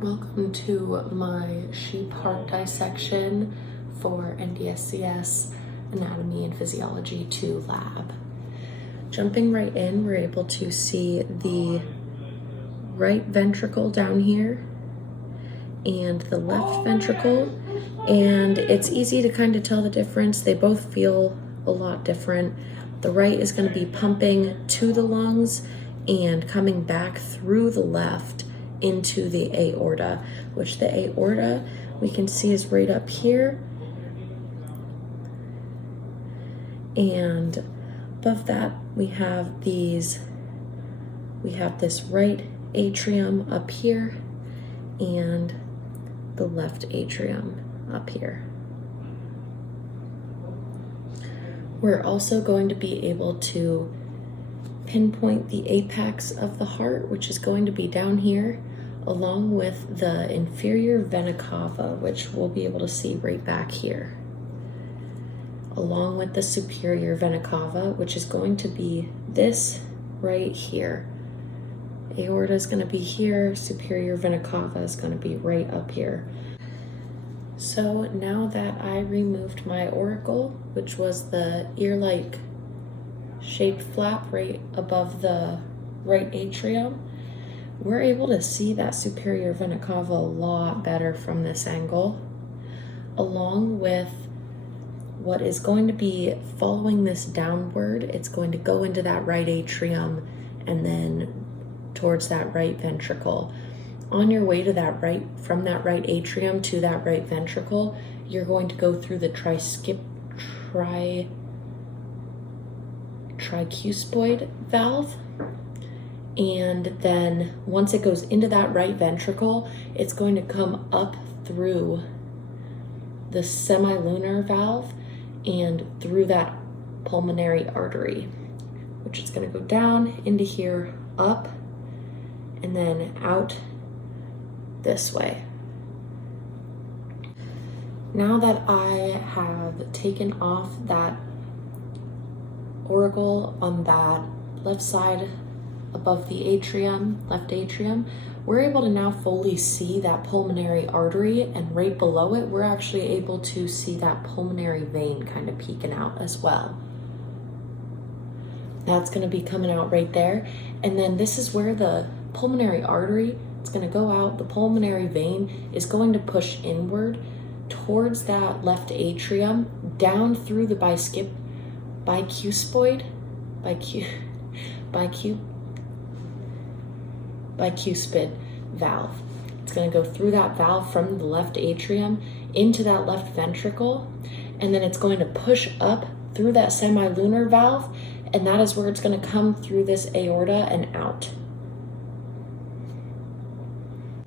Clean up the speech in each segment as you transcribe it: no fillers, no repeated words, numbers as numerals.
Welcome to my sheep heart dissection for NDSCS Anatomy and Physiology 2 lab. Jumping right in, we're able to see the right ventricle down here and the left ventricle, and it's easy to kind of tell the difference. They both feel a lot different. The right is going to be pumping to the lungs and coming back through the left into the aorta, which the aorta we can see is right up here, and above that we have this right atrium up here and the left atrium up here. We're also going to be able to pinpoint the apex of the heart, which is going to be down here, along with the inferior vena cava, which we'll be able to see right back here, along with the superior vena cava, which is going to be this right here. Aorta is going to be here, superior vena cava is going to be right up here. So now that I removed my auricle, which was the ear-like shaped flap right above the right atrium, we're able to see that superior vena cava a lot better from this angle, along with what is going to be following this downward. It's going to go into that right atrium and then towards that right ventricle. On your way to that right, from that right atrium to that right ventricle, you're going to go through the tricuspid valve, and then once it goes into that right ventricle, it's going to come up through the semilunar valve and through that pulmonary artery, which is going to go down into here, up, and then out this way. Now that I have taken off that auricle on that left side above the atrium, left atrium, we're able to now fully see that pulmonary artery, and right below it, we're actually able to see that pulmonary vein kind of peeking out as well. That's going to be coming out right there. And then this is where the pulmonary artery, it's going to go out. The pulmonary vein is going to push inward towards that left atrium, down through the bicuspid valve. It's going to go through that valve from the left atrium into that left ventricle, and then it's going to push up through that semilunar valve, and that is where it's going to come through this aorta and out.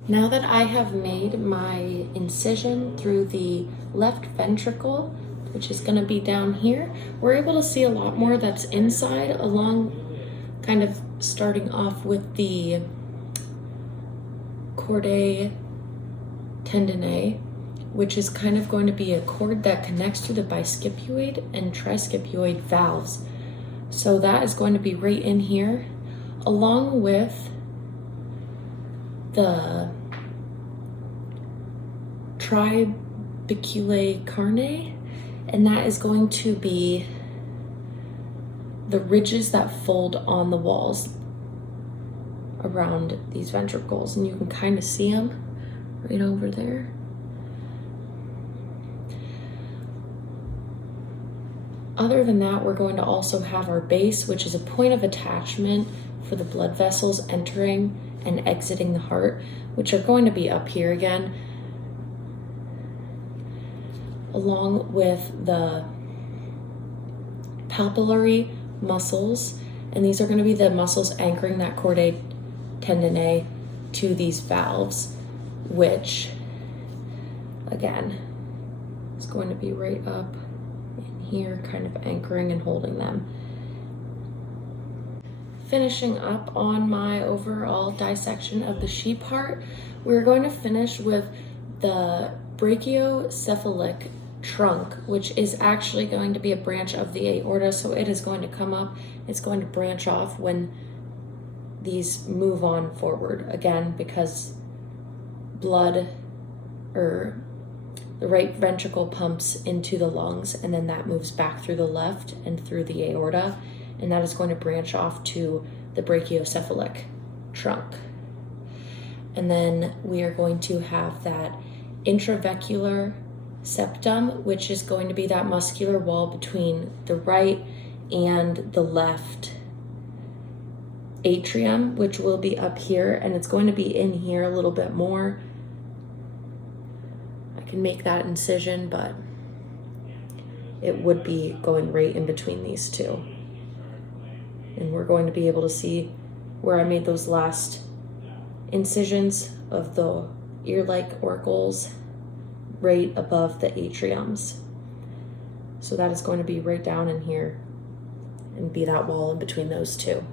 Now that I have made my incision through the left ventricle, which is going to be down here, we're able to see a lot more that's inside, along kind of starting off with the chordae tendineae, which is kind of going to be a cord that connects to the biscipuloid and triscipuloid valves. So that is going to be right in here, along with the trabeculae carneae, and that is going to be the ridges that fold on the walls around these ventricles, and you can kind of see them right over there. Other than that, we're going to also have our base, which is a point of attachment for the blood vessels entering and exiting the heart, which are going to be up here again, along with the papillary muscles, and these are going to be the muscles anchoring that chordae tendineae to these valves, which again is going to be right up in here, kind of anchoring and holding them. Finishing up on my overall dissection of the sheep heart, we're going to finish with the brachiocephalic trunk, which is actually going to be a branch of the aorta, so it is going to come up, it's going to branch off when these move on forward, again because blood, or the right ventricle pumps into the lungs, and then that moves back through the left and through the aorta, and that is going to branch off to the brachiocephalic trunk. And then we are going to have that intraventricular septum, which is going to be that muscular wall between the right and the left atrium, which will be up here, and it's going to be in here a little bit more. I can make that incision, but it would be going right in between these two. And we're going to be able to see where I made those last incisions of the ear-like auricles right above the atriums. So that is going to be right down in here and be that wall in between those two.